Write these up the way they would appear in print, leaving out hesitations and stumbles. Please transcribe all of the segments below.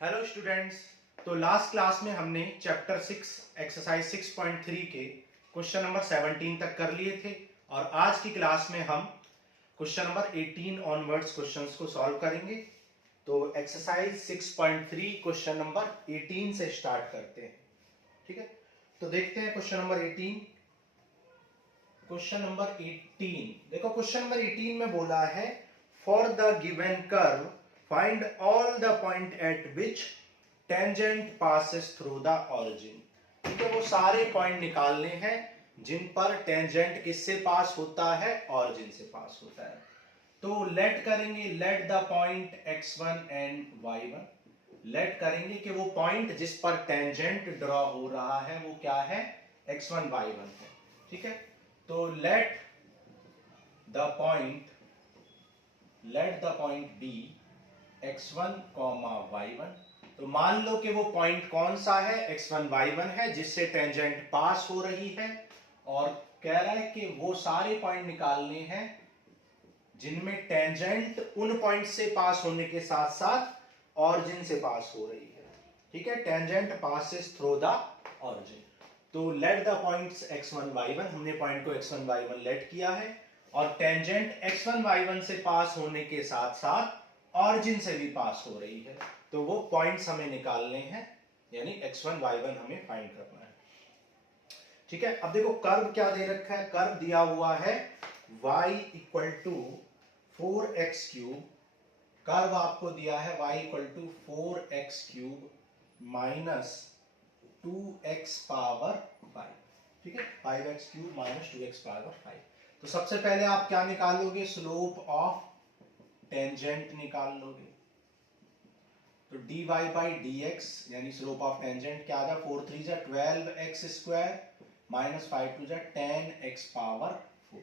Hello students. तो last class में हमने चैप्टर 6 एक्सरसाइज 6.3 के क्वेश्चन नंबर 17 तक कर लिए थे और आज की क्लास में हम क्वेश्चन नंबर 18 ऑनवर्ड्स क्वेश्चंस को सॉल्व करेंगे। तो एक्सरसाइज 6.3 क्वेश्चन नंबर 18 से स्टार्ट करते हैं। ठीक है, तो देखते हैं क्वेश्चन नंबर 18। क्वेश्चन नंबर 18 देखो, क्वेश्चन नंबर 18 में बोला है for the given curve find all the point eight which tangent passes through the origin. ठीक है, वो सारे पॉइंट निकालने हैं जिन पर टेंजेंट किससे पास होता है, ऑरिजिन से पास होता है। तो लेट करेंगे, let the point x1 and y1। Let करेंगे कि वो पॉइंट जिस पर टेंजेंट ड्रॉ हो रहा है वो क्या है, x1 y1 है। ठीक है, तो let the point B x1, y1। तो मान लो कि वो पॉइंट कौन सा है, x1 y1 है जिससे टेंजेंट पास हो रही है और कह रहा है कि वो सारे पॉइंट निकालने हैं जिनमें टेंजेंट उन पॉइंट से पास होने के साथ साथ ऑरिजिन से पास हो रही है। ठीक है, tangent passes through the origin. तो let the points x1 y1, हमने पॉइंट को x1 y1 लेट किया है और टेंजेंट x1 y1 से पास होने के साथ साथ ऑरिजिन से भी पास हो रही है। तो वो पॉइंट्स हमें निकालने हैं, यानी x1 y1 हमें फाइंड करना है। ठीक है, अब देखो कर्व क्या दे रखा है, कर्व दिया हुआ है y equal to 4x3। Curve आपको दिया है y equal to 4x3 minus 2x power 5। ठीक है, 5x3 माइनस 2x पावर 5। तो सबसे पहले आप क्या निकालोगे, स्लोप ऑफ टेंजेंट निकाल लोगे। तो dy बाई dx यानी स्लोप ऑफ टेंजेंट क्या आ गया, 4 3 जा 12x स्क्वायर माइनस 5 2 जा 10x पावर 4।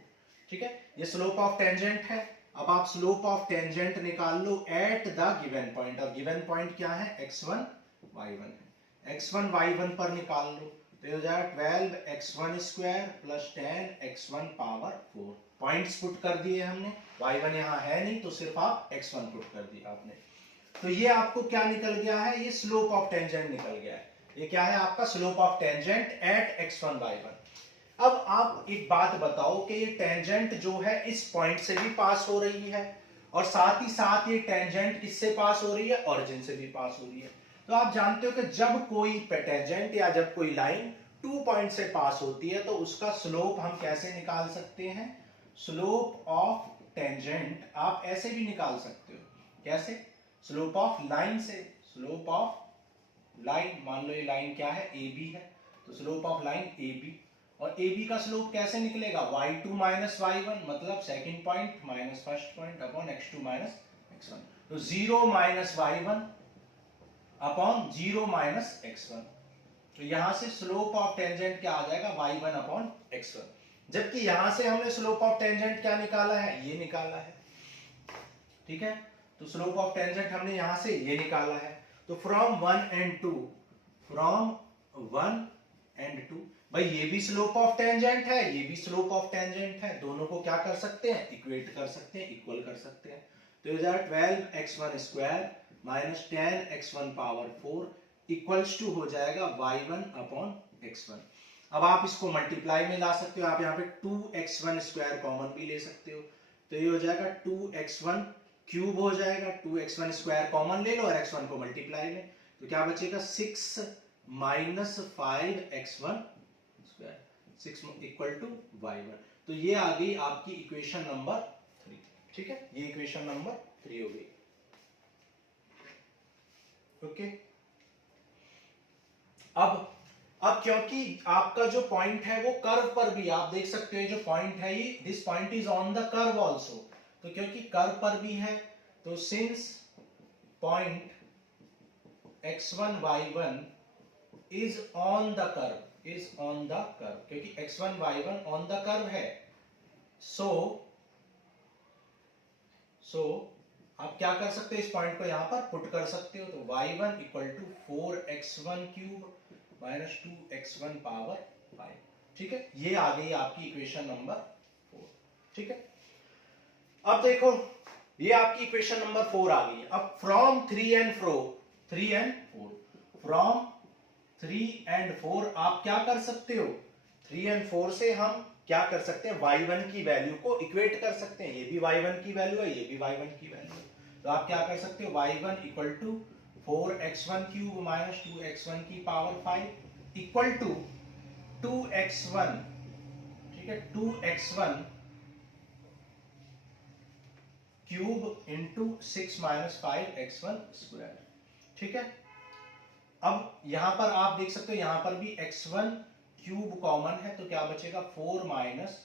ठीक है, ये स्लोप ऑफ टेंजेंट है। अब आप स्लोप ऑफ टेंजेंट निकाल लो एट द गिवन पॉइंट, और गिवन पॉइंट क्या है, x1 y1 है। x1 y1 पर निकाल लो तो हो जाएगा 12x1 square plus 10x1 power 4। Points put कर दिए हमने, y1 यहाँ है नहीं तो सिर्फ आप x1 पुट कर दिया आपने। तो ये आपको क्या निकल गया है, ये स्लोप ऑफ टेंजेंट निकल गया है। ये क्या है आपका, slope of tangent at x1 y1। अब आप एक बात बताओ कि ये टेंजेंट जो है इस पॉइंट से भी पास हो रही है और साथ ही साथ ये टेंजेंट किससे पास हो रही है, ऑरिजिन से भी पास हो रही है। तो आप जानते हो कि जब कोई टेंजेंट या जब कोई लाइन 2 पॉइंट से पास होती है तो उसका स्लोप हम कैसे निकाल सकते हैं, स्लोप ऑफ टेंजेंट आप ऐसे भी निकाल सकते हो। कैसे, स्लोप ऑफ लाइन से, स्लोप ऑफ लाइन, मान लो ये लाइन क्या है, AB है, तो स्लोप ऑफ लाइन AB। और AB का स्लोप कैसे निकलेगा, y2 माइनस y1, मतलब second point minus first point upon x2 minus x1। तो 0 minus y1 upon 0 minus x1। तो यहां से स्लोप ऑफ टेंजेंट क्या आ जाएगा, y1 अपॉन x1। जबकि यहां से हमने स्लोप ऑफ टेंजेंट क्या निकाला है, ये निकाला है। ठीक है, तो स्लोप ऑफ टेंजेंट हमने यहां से ये निकाला है। तो फ्रॉम 1 एंड 2, फ्रॉम 1 एंड 2, भाई ये भी स्लोप ऑफ टेंजेंट है, ये भी स्लोप ऑफ टेंजेंट है, दोनों को क्या कर सकते हैं, इक्वेट कर सकते हैं, इक्वल कर सकते हैं। तो ये जाएगा 12x1 square minus 10x1 power 4 equals to हो जाएगा y1 अपॉन x1। अब आप इसको मल्टीप्लाई में ला सकते हो, आप यहाँ पे 2x1 स्क्वायर कॉमन भी ले सकते हो। तो ये हो जाएगा 2x1 क्यूब हो जाएगा, 2x1 स्क्वायर कॉमन ले लो और x1 को मल्टीप्लाई में, तो क्या बचेगा 6 minus 5x1 square, 6 equal to y1। तो ये आ गई आपकी इक्वेशन नंबर 3। ठीक है, ये इक्वेशन नंबर 3 हो गई। ओके, अब क्योंकि आपका जो पॉइंट है वो कर्व पर भी, आप देख सकते हो जो पॉइंट है ये, this point is on the curve also. तो क्योंकि कर्व पर भी है तो since point x1 y1 is on the curve, is on the curve, क्योंकि x1 y1 on the curve है, सो आप क्या कर सकते हो, इस पॉइंट को यहां पर पुट कर सकते हो। तो y1 equal to 4x1 cube minus 2x1 power 5। ठीक है, ये आ गई आपकी इक्वेशन नंबर 4। ठीक है, अब देखो ये आपकी इक्वेशन नंबर 4 आ गई है। अब from 3 and fro 3 and 4, from 3 and 4 आप क्या कर सकते हो, 3 and 4 से हम क्या कर सकते हैं, y1 की वैल्यू को इक्वेट कर सकते हैं, ये भी y1 की वैल्यू है, ये भी y1 की वैल्यू है, तो आप क्या कर सकते हो, y1 equal to 4x1 cube minus 2x1 की पावर 5 इक्वल टू 2x1, ठीक है, 2x1 cube into 6 minus 5x1 square, ठीक है। अब यहां पर आप देख सकते हो, यहां पर भी x1 क्यूब कॉमन है, तो क्या बचेगा 4 माइनस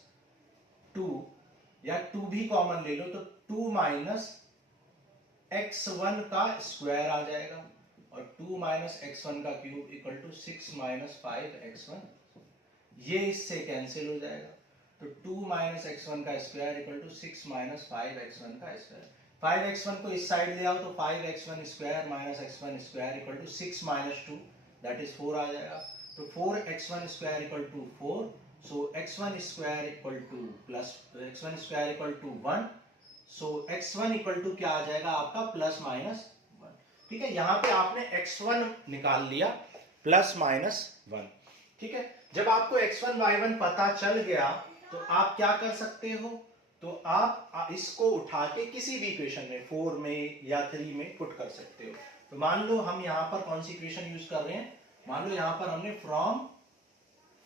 2, या 2 भी कॉमन ले लो तो 2 माइनस x1 का स्क्वायर आ जाएगा, और 2 माइनस x1 का cube equal to 6 minus 5x1, ये इससे कैंसिल हो जाएगा, तो 2 माइनस x1 का square equal to 6 minus 5x1 का स्क्वायर, 5x1 को इस साइड ले आओ तो 5x1 square minus x1 square equal to 6 minus 2 that is 4 आ जाएगा, तो 4x1 square equal to 4, so x1 square equal to plus x1 square equal to 1, so x1 equal to क्या आ जाएगा आपका प्लस माइनस 1, ठीक है। यहां पे आपने x1 निकाल लिया प्लस माइनस 1, ठीक है। जब आपको x1 y1 पता चल गया तो आप क्या कर सकते हो, तो आप इसको उठा के किसी भी इक्वेशन में 4 में या 3 में पुट कर सकते हो। तो मान लो हम यहां पर कौन सी इक्वेशन यूज कर रहे हैं, मान लो यहां पर हमने फ्रॉम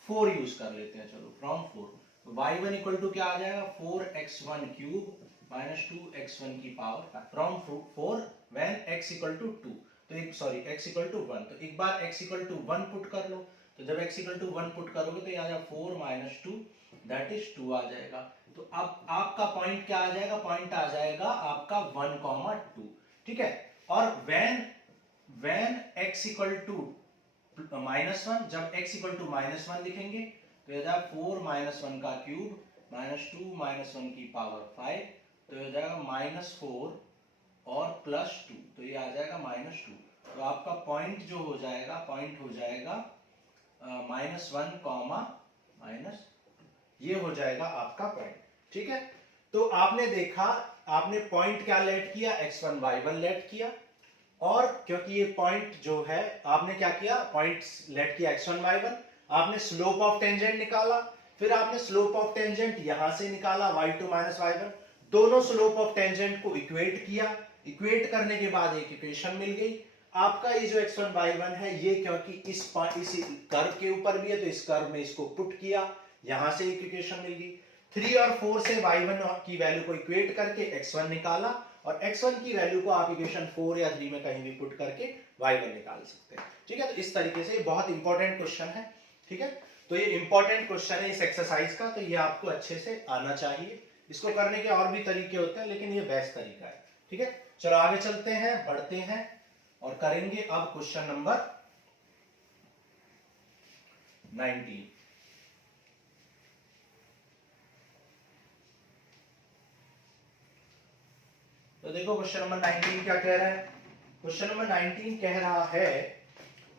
4 यूज कर लेते हैं, चलो फ्रॉम 4, तो y1 इक्वल टू क्या आ जाएगा 4x1 क्यूब माइनस 2x1 की power from 4 when x equal to 2, तो एक सॉरी x इक्वल टू 1, तो एक बार x इक्वल टू 1 पुट कर लो, तो जब x इक्वल टू 1 पुट करोगे तो यहाँ 4 माइनस 2 दैट इज 2 आ जाएगा, तो अब आपका पॉइंट क्या आ जाएगा, पॉइंट आ जाएगा आपका 1,2, ठीक है। और व्हेन x इक्वल टू -1, जब x इक्वल टू -1 लिखेंगे तो यह जाएगा 4 माइनस 1 का क्यूब माइनस 2 माइनस 1 की पावर 5, तो यह जाएगा -4 और +2, तो ये आ जाएगा -2, तो आपका पॉइंट जो हो जाएगा, पॉइंट हो जाएगा -1 कॉमा माइनस, ये हो जाएगा आपका पॉइंट, ठीक है। तो आपने देखा, आपने पॉइंट क्या लेट किया, x1 y1 लेट किया, और क्योंकि ये पॉइंट जो है आपने क्या किया, पॉइंट लेट किया x1 y1, आपने स्लोप ऑफ टेंजेंट निकाला, फिर आपने स्लोप ऑफ टेंजेंट यहां से निकाला y2 माइनस y1, दोनों स्लोप ऑफ टेंजेंट को इक्वेट किया, इक्वेट करने के बाद एक इक्वेशन मिल गई आपका। ये जो x1 y1 है, ये क्योंकि इस कर्व के ऊपर भी है तो इस कर्व में इसको पुट किया, यहां से एक इक्वेशन मिल गई। 3 और 4 से y1 की वैल्यू को इक्वेट करके x1 निकाला, और x1 की वैल्यू को आप इक्वेशन 4 या 3 में कहीं भी पुट करके y1 निकाल सकते हैं, ठीक है। तो इस तरीके से बहुत इंपॉर्टेंट क्वेश्चन है, ठीक है। तो ये इंपॉर्टेंट क्वेश्चन है इस एक्सरसाइज का, तो ये आपको अच्छे से आना चाहिए। इसको करने के और भी तरीके होते हैं, लेकिन ये बेस्ट तरीका है, ठीक है। चलो आगे चलते हैं, बढ़ते हैं और करेंगे अब क्वेश्चन नंबर 19। तो देखो क्वेश्चन नंबर 19 क्या कह रहा है, क्वेश्चन नंबर 19 कह रहा है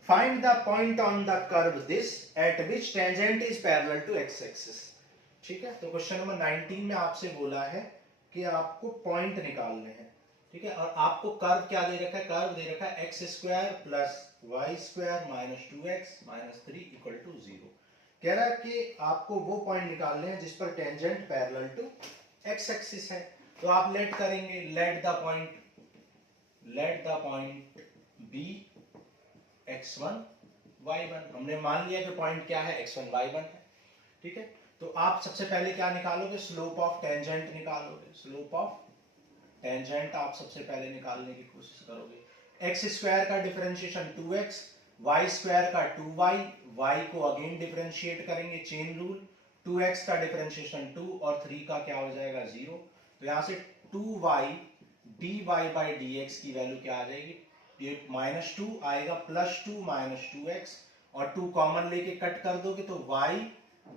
find the point on the curve this at which tangent is parallel to X axis, ठीक है। तो क्वेश्चन नंबर 19 में आपसे बोला है कि आपको पॉइंट निकालने हैं, ठीक है, और आपको कर्व क्या दे रखा है, कर्व दे रखा है X square plus Y square minus 2x minus 3 equal to 0। कह रहा है कि आपको वो पॉइंट निकालने हैं जिस पर tangent parallel to X axis है। तो आप लेट करेंगे, let the point B x1 y1, हमने मान लिया कि पॉइंट क्या है x1 y1 है, ठीक है। तो आप सबसे पहले क्या निकालोगे, स्लोप ऑफ टेंजेंट निकालोगे, स्लोप ऑफ टेंजेंट आप सबसे पहले निकालने की कोशिश करोगे। एक्स स्क्वायर का डिफरेंशिएशन 2x, वाई स्क्वायर का 2y, y को अगेन डिफरेंशिएट करेंगे, चेन रूल, 2x का डिफरेंशिएशन 2 और 3 का क्या हो जाएगा 0, तो यहां से 2y dy by dx की वैल्यू क्या आ जाएगी, ये -2 आएगा प्लस 2 माइनस 2x, और 2 कॉमन लेके कट कर दोगे तो y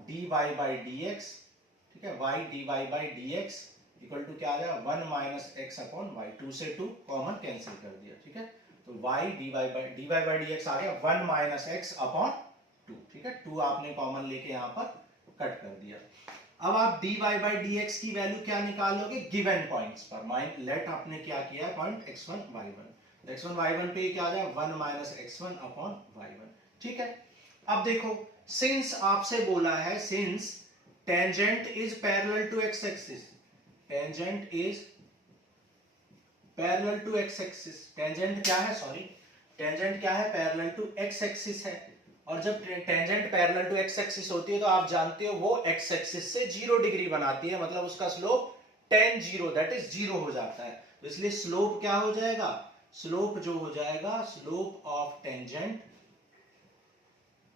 dy by dx, ठीक है, y dy by dx equal to क्या आ जाएगा 1 माइनस x अपॉन y, 2 से 2 कॉमन कैंसिल कर दिया, ठीक है। तो y dy by dx आ गया 1 माइनस x अपॉन 2, ठीक है, 2 आपने कॉमन लेके यहाँ पर कट कर दिया। अब आप dy by dx की वैल्यू क्या निकालोगे, गिवन पॉइंट्स पर, लेट आपने क्या किया है point x1 y1, x1 y1 पे क्या आ जाए 1 माइनस x1 अपॉन y1। ठीक है, अब देखो सिंस आपसे बोला है since tangent is parallel to x axis, tangent is parallel to x axis, tangent क्या है, सॉरी टेंजेंट क्या है, पैरेलल टू x एक्सिस है। और जब tangent parallel to x axis होती है तो आप जानते हो वो x एक्सिस से 0 डिग्री बनाती है, मतलब उसका स्लोप tan 0 दैट इज 0 हो जाता है। तो इसलिए स्लोप क्या हो जाएगा, स्लोप जो हो जाएगा स्लोप ऑफ टेंजेंट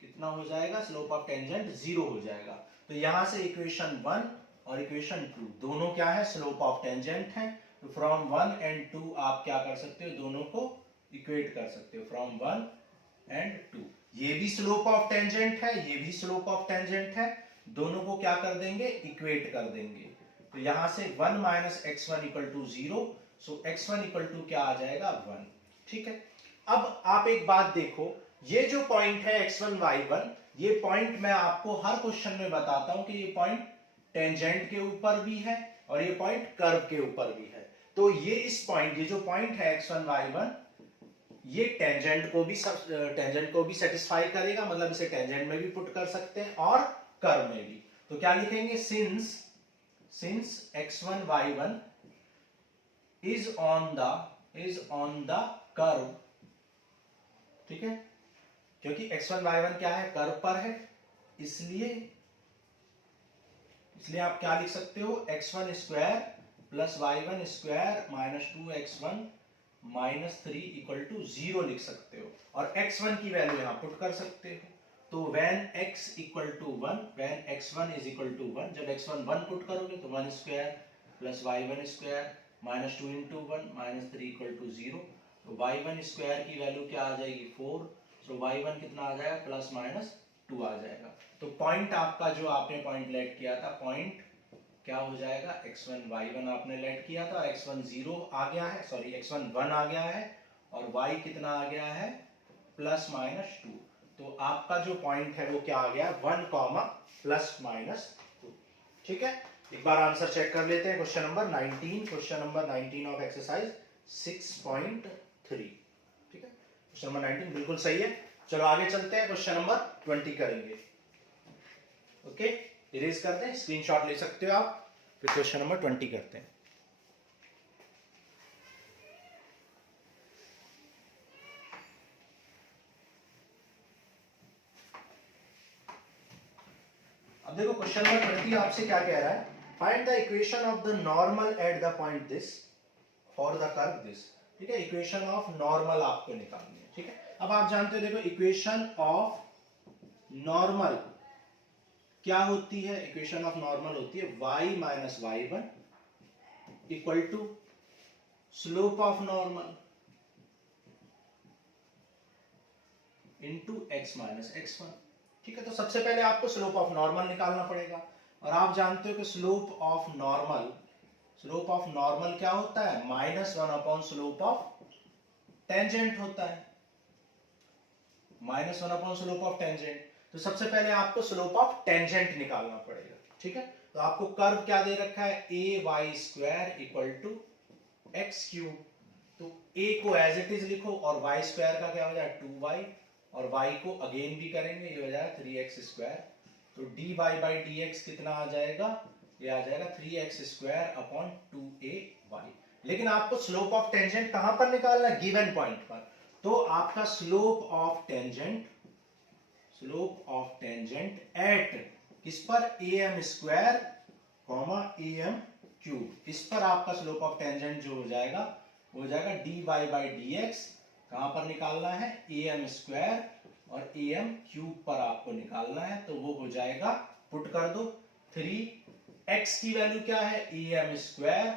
कितना हो जाएगा, स्लोप ऑफ टेंजेंट 0 हो जाएगा। तो यहां से इक्वेशन 1 और इक्वेशन 2 दोनों क्या है, स्लोप ऑफ टेंजेंट है। तो फ्रॉम 1 एंड 2 आप क्या कर सकते हो, दोनों को इक्वेट कर सकते हो, फ्रॉम 1 एंड 2। ये भी स्लोप ऑफ टेंजेंट है, ये भी स्लोप ऑफ टेंजेंट है, दोनों को क्या कर देंगे, इक्वेट कर देंगे। तो यहां से 1 minus x1 equal to 0, so x1 equal to क्या आ जाएगा 1। ठीक है, अब आप एक बात देखो, ये जो पॉइंट है x1 y1, ये पॉइंट मैं आपको हर क्वेश्चन में बताता हूं कि ये पॉइंट टेंजेंट के ऊपर भी है और ये पॉइंट कर्व के ऊपर भी है। तो ये इस पॉइंट, ये जो पॉइंट है x1 y1, ये टेंजेंट को भी सेटिस्फाई करेगा, मतलब इसे टेंजेंट में भी पुट कर सकते हैं और कर्व में भी। तो क्या लिखेंगे, since x1 y1 is on the curve. ठीक है, क्योंकि x1 y1 क्या है, कर्व पर है, इसलिए आप क्या लिख सकते हो, x1 square plus y1 square minus 2x1 minus 3 equal to 0 लिख सकते हो, और x1 की वैल्यू यहां पुट कर सकते हो। तो when x equal to 1, when x1 is equal to 1, जब x1 1 पुट करोगे तो 1 square plus y1 square minus 2 into 1 minus 3 equal to 0। तो y1 स्क्वायर की वैल्यू क्या आ जाएगी 4, सो y1 कितना आ जाएगा, प्लस माइनस 2 आ जाएगा। तो पॉइंट आपका जो आपने पॉइंट लेट किया था, पॉइंट क्या हो जाएगा, x1 y1 आपने लेट किया था, x1 0 आ गया है, सॉरी x1 1 आ गया है, और y कितना आ गया है, प्लस माइनस 2। तो आपका जो पॉइंट है वो क्या आ गया, 1 कॉमा प्लस माइनस 2। ठीक है, एक बार आंसर चेक कर लेते हैं, question number 19, question number 19 of exercise 6.3। ठीक है, क्वेश्चन नंबर 19 बिल्कुल सही है। चलो आगे चलते हैं, क्वेश्चन नंबर 20 करेंगे। ओके, इरेज करते हैं, स्क्रीनशॉट ले सकते हो आप, फिर क्वेश्चन नंबर 20 करते हैं। अब देखो क्वेश्चन नंबर 20 आपसे क्या कह रहा है, find the equation of the normal at the point this for the curve this. ठीक है, इक्वेशन ऑफ नॉर्मल आपको निकालनी है। ठीक है, अब आप जानते हो, देखो इक्वेशन ऑफ नॉर्मल क्या होती है, इक्वेशन ऑफ नॉर्मल होती है y minus y1 equal to slope of normal into x minus x1। ठीक है, तो सबसे पहले आपको स्लोप ऑफ नॉर्मल निकालना पड़ेगा, और आप जानते हो कि स्लोप ऑफ नॉर्मल क्या होता है, -1 अपॉन स्लोप ऑफ टेंजेंट होता है, -1 अपॉन स्लोप ऑफ टेंजेंट। तो सबसे पहले आपको स्लोप ऑफ टेंजेंट निकालना पड़ेगा। ठीक है, तो आपको कर्व क्या दे रखा है, a y square equal to X cube. तो a को एज इट इज लिखो, और y स्क्वायर का क्या हो जाएगा 2y, और y को अगेन भी करेंगे, ये हो जाएगा 3x स्क्वायर। तो dy बाई dx कितना आ जाएगा, ये आ जाएगा 3x स्क्वायर अपॉन 2ay। लेकिन आपको स्लोप ऑफ टेंजेंट कहां पर निकालना है, गिवन पॉइंट पर। तो आपका स्लोप ऑफ टेंजेंट एट किस पर, am square comma am cube, इस पर आपका स्लोप ऑफ टेंजेंट जो हो जाएगा वो हो जाएगा dy बाई dx, कहां पर निकालना है, am स्क्वायर और am क्यूब पर आपको निकालना है। तो वो हो जाएगा, पुट कर दो, 3x की वैल्यू क्या है, am स्क्वायर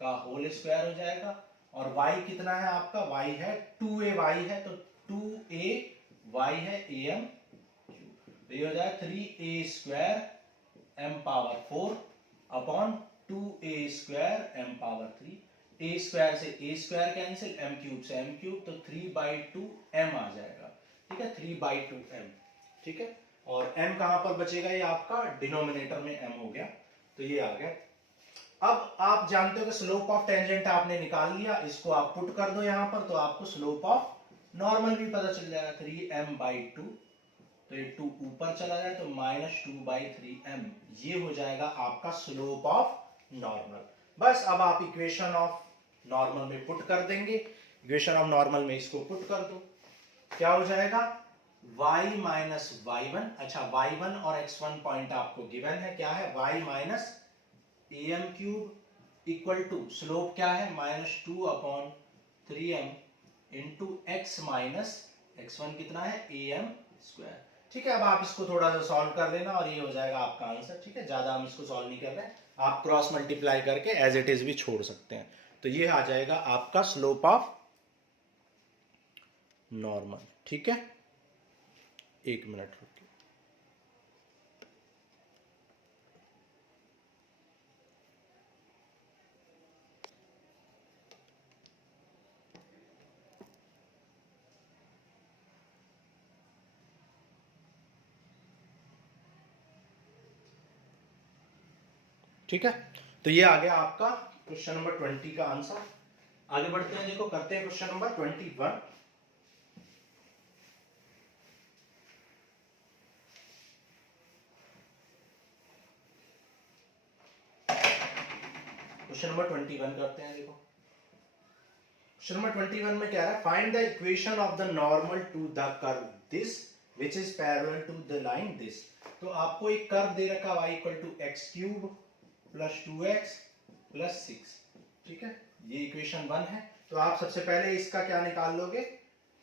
का होल स्क्वायर हो जाएगा, और y कितना है आपका, y है 2ay है, तो 2ay है am क्यूब। तो ये हो जाएगा 3a square m power 4 upon 2a square m power 3। a square से a square cancel, m cube से m क्यूब, तो 3/2 m आ जाएगा। ठीक है, 3/2 m। ठीक है, और m कहां पर बचेगा, ये आपका डिनोमिनेटर में m हो गया, तो ये आ गया। अब आप जानते हो कि स्लोप ऑफ टेंजेंट आपने निकाल लिया, इसको आप पुट कर दो यहां पर, तो आपको स्लोप ऑफ नॉर्मल भी पता चल जाएगा, 3m/2। तो ये 2 ऊपर चला जाए तो -2/3m, ये हो जाएगा आपका स्लोप ऑफ नॉर्मल। बस अब आप इक्वेशन ऑफ नॉर्मल में पुट कर देंगे, इक्वेशन ऑफ नॉर्मल में इसको पुट कर दो, क्या हो जाएगा y माइनस y1। अच्छा, y1 और x1 पॉइंट आपको गिवन है, क्या है y minus am³ equal to slope क्या है -2/3m into x minus x1 कितना है am²। ठीक है, अब आप इसको थोड़ा सा सॉल्व कर लेना और ये हो जाएगा आपका आंसर। ठीक है, ज्यादा हम इसको सॉल्व नहीं कर रहे हैं, आप क्रॉस मल्टीप्लाई करके एज इट इज भी छोड़ सकते हैं। तो ये आ जाएगा आपका स्लोप ऑफ नॉर्मल। ठीक है, 1 मिनट रुकिए। ठीक है, तो ये आ गया आपका क्वेश्चन नंबर 20 का आंसर। आगे बढ़ते हैं, देखो करते हैं क्वेश्चन नंबर 21। क्वेश्चन नंबर 21 करते हैं। देखो क्वेश्चन नंबर 21 में क्या है, find the equation of the normal to the curve this which is parallel to the line this. तो आपको एक कर्व दे रखा y equal to x³ plus 2x plus 6। ठीक है, ये इक्वेशन 1 है। तो आप सबसे पहले इसका क्या निकाल लोगे,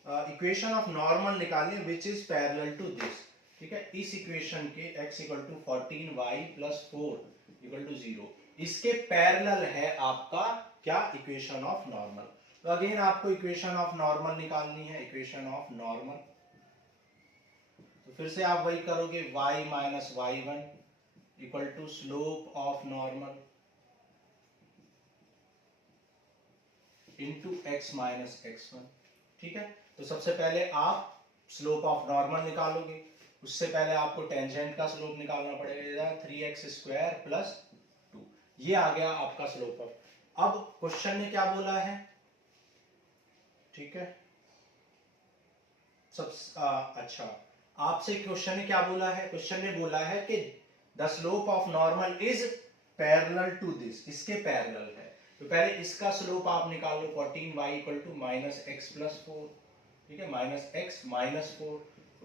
इक्वेशन ऑफ नॉर्मल निकालें which is parallel to this. ठीक है, इस इक्वेशन के x equal to 14y plus 4 equal to 0, इसके पैरेलल है आपका क्या, इक्वेशन ऑफ नॉर्मल। तो अगेन आपको इक्वेशन ऑफ नॉर्मल निकालनी है, इक्वेशन ऑफ नॉर्मल। तो फिर से आप वही करोगे, y minus y1 equal to slope of normal into x minus x1। ठीक है, तो सबसे पहले आप स्लोप ऑफ नॉर्मल निकालोगे, उससे पहले आपको टेंजेंट का स्लोप निकालना पड़ेगा, 3x² प्लस 2। ये आ गया आपका स्लोप ऑफ। अब क्वेश्चन ने क्या बोला है, ठीक है, अच्छा, आपसे क्वेश्चन ने क्या बोला है, क्वेश्चन ने बोला है कि the slope of normal is parallel to this, इसके पैरेलल है। तो पहले इसका स्लोप आप निकाल लो, 14y equal to minus X plus 4। ठीक है, minus X minus 4,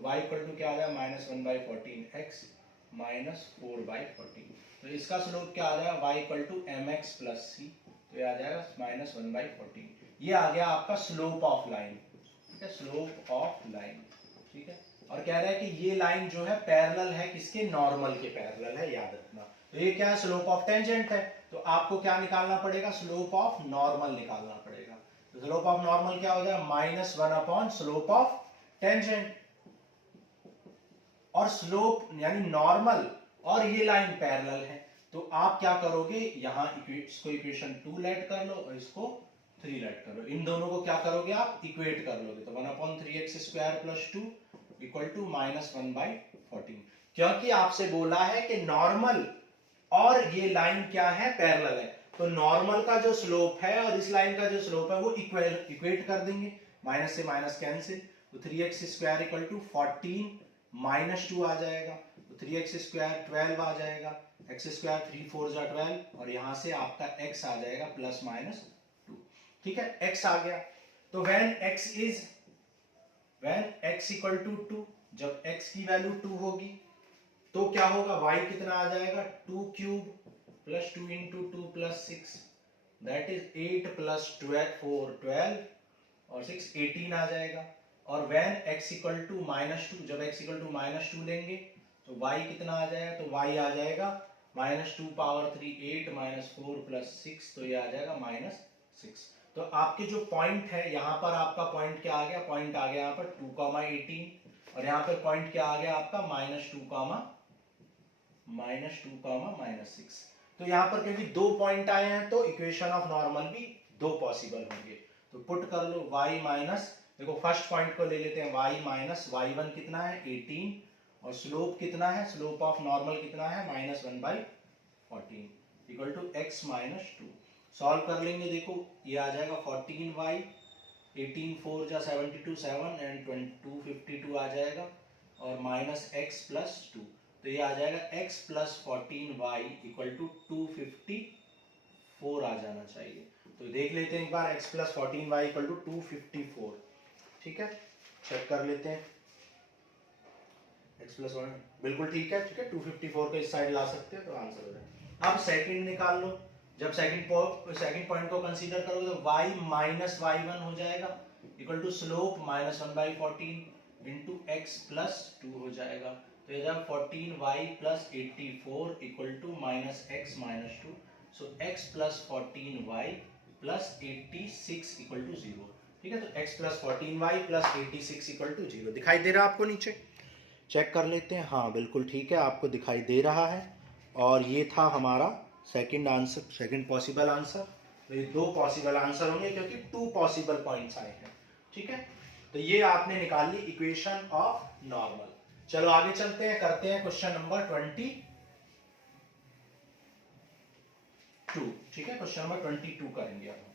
y equal to क्या आ जाएगा -1/14 x माइनस 4/14। तो इसका स्लोप क्या आ जाएगा y equal to mx plus c, तो ये आ जाएगा -1/14। ये आ गया आपका स्लोप ऑफ लाइन। ठीक है, स्लोप ऑफ लाइन। ठीक है, और कह रहा है कि ये लाइन जो है पैरेलल है किसके, नॉर्मल के पैरेलल है, याद रखना। तो ये क्या है, स्लोप ऑफ टेंजेंट है। तो आपको क्या निकालना पड़ेगा, स्लोप ऑफ नॉर्मल निकालना पड़ेगा। तो स्लोप ऑफ नॉर्मल क्या हो जाएगा, -1 स्लोप ऑफ टेंजेंट। और स्लोप यानी नॉर्मल और ये लाइन पैरेलल है, तो आप क्या करोगे, यहां इसको इक्वेशन 2 लेट कर लो और इसको 3 लेट कर लो। इन दोनों को क्या करोगे, आप इक्वेट कर लोगे। तो 1/3x² प्लस 2 इक्वल टू -1/14। क्योंकि आपसे बोला है कि नॉर्मल और ये लाइन क्या है, पैरेलल है। तो नॉर्मल का जो स्लोप है और इस लाइन का जो स्लोप है वो इक्वेट कर देंगे, माइनस से माइनस कैंसिल। तो 3x² इक्वल टू 14 माइनस 2 आ जाएगा, तो 3x² 12 आ जाएगा, x² 3 4 जा 12, और यहां से आपका x आ जाएगा प्लस माइनस 2। ठीक है, x आ गया। तो व्हेन x इक्वल टू 2, जब x की वैल्यू 2 होगी तो क्या होगा, y कितना आ जाएगा, 2³ plus 2 into 2 plus 6, that is 8 plus 4 12 और 6 18 आ जाएगा। और व्हेन x इक्वल टू -2, जब x इक्वल टू -2 लेंगे तो y कितना आ जाएगा, तो y आ जाएगा -2 पावर 3 8 -4 प्लस 6, तो ये आ जाएगा -6। तो आपके जो पॉइंट है यहाँ पर, आपका पॉइंट क्या आ गया, पॉइंट आ गया यहाँ पर 2,18, और यहाँ पर पॉइंट क्या आ गया आपका -2, तो यहाँ पर क्योंकि 2 पॉइंट आए हैं तो इक्वेशन ऑफ नॉर्मल भी 2 पॉसिबल होंगे। तो पुट कर लो y माइनस, देखो फर्स्ट पॉइंट को ले लेते हैं, y माइनस y1 कितना है 18, और स्लोप कितना है, स्लोप ऑफ नॉर्मल कितना है -1/14। Equal to x minus 2। Solve कर लेंगे, देखो ये आ जाएगा 14y, 18 4 जा 72 7 एंड 252 आ जाएगा और माइनस x प्लस 2, तो ये आ जाएगा x plus 14y equal to 254 आ जाना चाहिए। तो देख लेते हैं एक बार, x plus 14y equal to 254, ठीक है, चेक कर लेते हैं। x प्लस 1 बिल्कुल ठीक है, ठीक है, 254 को इस साइड ला सकते हैं तो आंसर हो जाएगा। अब सेकंड निकाल लो, जब सेकंड पॉइंट को कंसीडर करोगे तो y माइनस y1 हो जाएगा equal to slope minus 1/14 into X plus 2 हो जाएगा। तो ये जब 14y plus 84 equal to minus X minus 2, so x plus 14y plus 86 equal to 0, ठीक है। तो x plus 14y plus 86 equal to 0 दिखाई दे रहा है आपको नीचे, चेक कर लेते हैं। हाँ बिल्कुल ठीक है, आपको दिखाई दे रहा है। और ये था हमारा second answer, second possible answer. तो ये दो पॉसिबल आंसर होंगे क्योंकि टू पॉसिबल पॉइंट्स आए हैं, ठीक है। तो ये आपने निकाल ली इक्वेशन ऑफ नॉर्मल। चलो आगे चलते हैं, करते हैं क्वेश्चन नंबर 22, ठीक है, क्वेश्चन नंबर 22 करेंगे अब।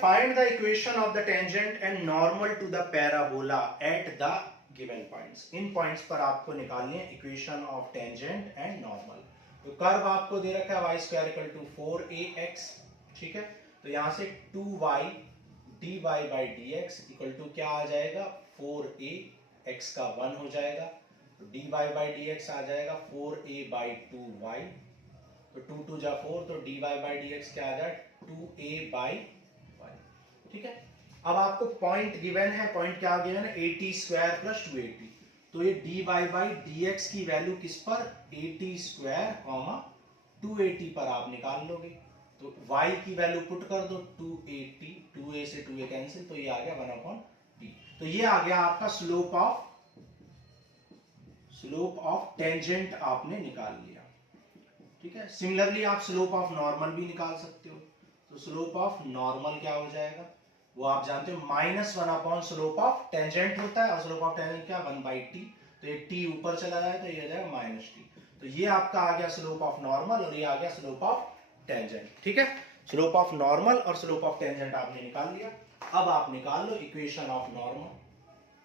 Find the equation of the tangent and normal to the parabola at the given points। In points पर आपको निकालनी है equation of tangent and normal. तो कर्व आपको दे रखा है y square equal to 4ax, ठीक है। तो यहां से 2y dy by dx equal to क्या आ जाएगा, 4a, x का 1 हो जाएगा, तो dy बाई dx आ जाएगा 4a बाई 2y, तो 2 2 जा 4, तो dy बाई dx क्या आ जाएगा 2a बाई, ठीक है। अब आपको पॉइंट गिवन है, पॉइंट क्या गिवन है, 80 स्क्वायर प्लस 280। तो ये dy बाई dx की वैल्यू किस पर, 80 स्क्वायर कॉमा 280 पर आप निकाल लोगे। तो y की वैल्यू पुट कर दो 280, 2a से 2a कैंसिल, तो ये आ गया 1/t। तो ये आ गया आपका स्लोप ऑफ टेंजेंट आपने निकाल लिया, ठीक है। सिमिलरली आप स्लोप ऑफ नॉर्मल भी निकाल सकते हो। तो स्लोप ऑफ नॉर्मल क्या हो जाएगा, वो आप जानते हो -1 अपॉन स्लोप ऑफ टेंजेंट होता है, और स्लोप ऑफ टेंजेंट क्या 1/t, तो ये t ऊपर चला जाए तो ये आ जाएगा -t। तो ये आपका आ गया स्लोप ऑफ नॉर्मल और ये आ गया स्लोप ऑफ टेंजेंट, ठीक है। स्लोप ऑफ नॉर्मल और स्लोप ऑफ टेंजेंट आपने निकाल लिया। अब आप निकाल लो equation of normal,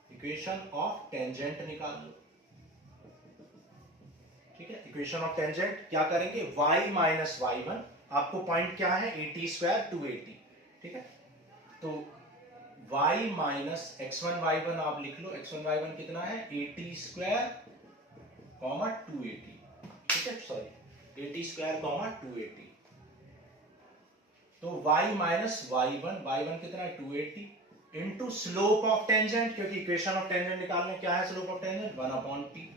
equation of tangent निकाल लो, ठीक है। इक्वेशन ऑफ टेंजेंट क्या करेंगे, y माइनस y1, आपको पॉइंट क्या है 80 स्क्वायर 280, ठीक है। तो y माइनस x1 y1 आप लिख लो, x1 y1 कितना है 80 स्क्वायर कॉमा 280, ठीक है, सॉरी 80 स्क्वायर कॉमा 280। तो y माइनस y1 कितना है 280 इंटू स्लोप ऑफ टेंजेंट, क्योंकि इक्वेशन ऑफ टेंजेंट निकालने क्या है स्लोप ऑफ टेंजेंट 1/t,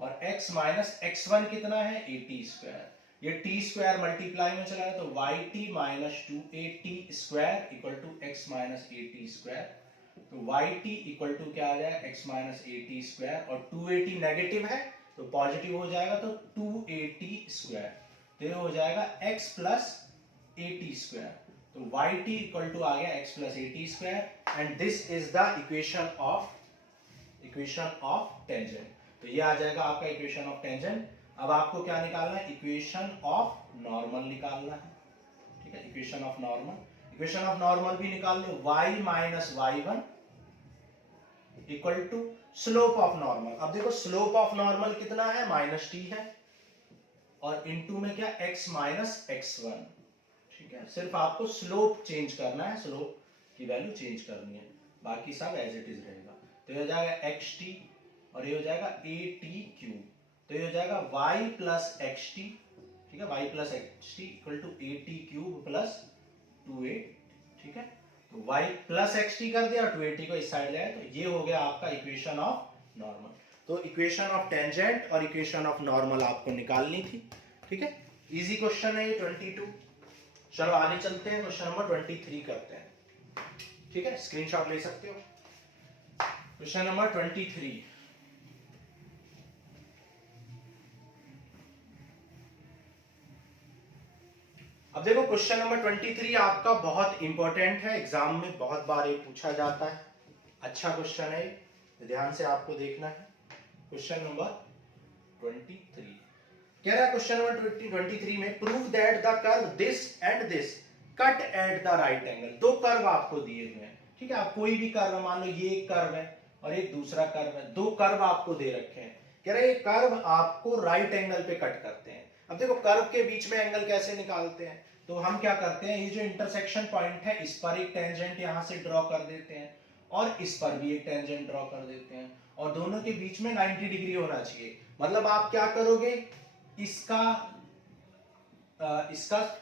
और x माइनस x1 कितना है 80 स्क्वायर, ये t स्क्वायर मल्टीप्लाई में चला है तो yt minus 280 square equal to x minus 80 square. तो yt इक्वल टू क्या आ जाएगा x माइनस 80 स्क्वायर, और 280 नेगेटिव है तो पॉजिटिव हो जाएगा, तो 280 स्क्वायर, तो ये हो जाएगा x प्लस 80 स्क्वायर। तो yt इक्वल टू आ गया x plus 80 square, and this is the equation of tangent. तो ये आ जाएगा आपका इक्वेशन ऑफ टेंजेंट। अब आपको क्या निकालना है, इक्वेशन ऑफ नॉर्मल निकालना है, ठीक है। इक्वेशन ऑफ नॉर्मल भी निकाल लो, y minus y1 equal to slope of normal. अब देखो स्लोप ऑफ नॉर्मल कितना है -t है, और इनटू में क्या x माइनस x1, ठीक है। सिर्फ आपको स्लोप चेंज करना है, स्लोप की वैल्यू चेंज करनी है, बाकी सब एज इट इज रहेगा। तो ये हो जाएगा xt और ये हो जाएगा at³, तो ये हो जाएगा y प्लस xt, ठीक है, y plus xt equal to at³ plus 2a, ठीक है। तो y प्लस xt कर दिया और 2at को इस साइड ले आए, तो ये हो गया आपका इक्वेशन ऑफ नॉर्मल। तो इक्वेशन ऑफ टेंजेंट और इक्वेशन ऑफ नॉर्मल आपको निकालनी थी, ठीक है। इजी क्वेश्चन है ये 22। चलो आगे चलते हैं, क्वेश्चन नंबर 23 करते हैं, ठीक है, स्क्रीनशॉट ले सकते हो। क्वेश्चन नंबर 23, अब देखो क्वेश्चन नंबर 23 आपका बहुत इंपॉर्टेंट है, एग्जाम में बहुत बार ये पूछा जाता है, अच्छा क्वेश्चन है, ध्यान से आपको देखना है। क्वेश्चन नंबर 23 कह रहा है, क्वेश्चन नंबर 23 में prove that the curve this and this cut at the right angle. दो कर्व आपको दिए हुए हैं, ठीक है, आप कोई भी कर्व, मान लो ये एक कर्व है और एक दूसरा कर्व है, दो कर्व आपको दे रखे हैं। कह रहे हैं ये कर्व आपको राइट एंगल पे कट करते हैं। अब देखो कर्व के बीच में एंगल कैसे निकालते हैं, तो हम क्या करते हैं, ये जो इंटरसेक्शन पॉइंट है इस पर एक टेंजेंट यहां से ड्रॉ कर देते हैं और इस पर भी एक टेंजेंट ड्रॉ कर देते हैं और दोनों के बीच में 90 डिग्री होना चाहिए। मतलब आप क्या करोगे, इसका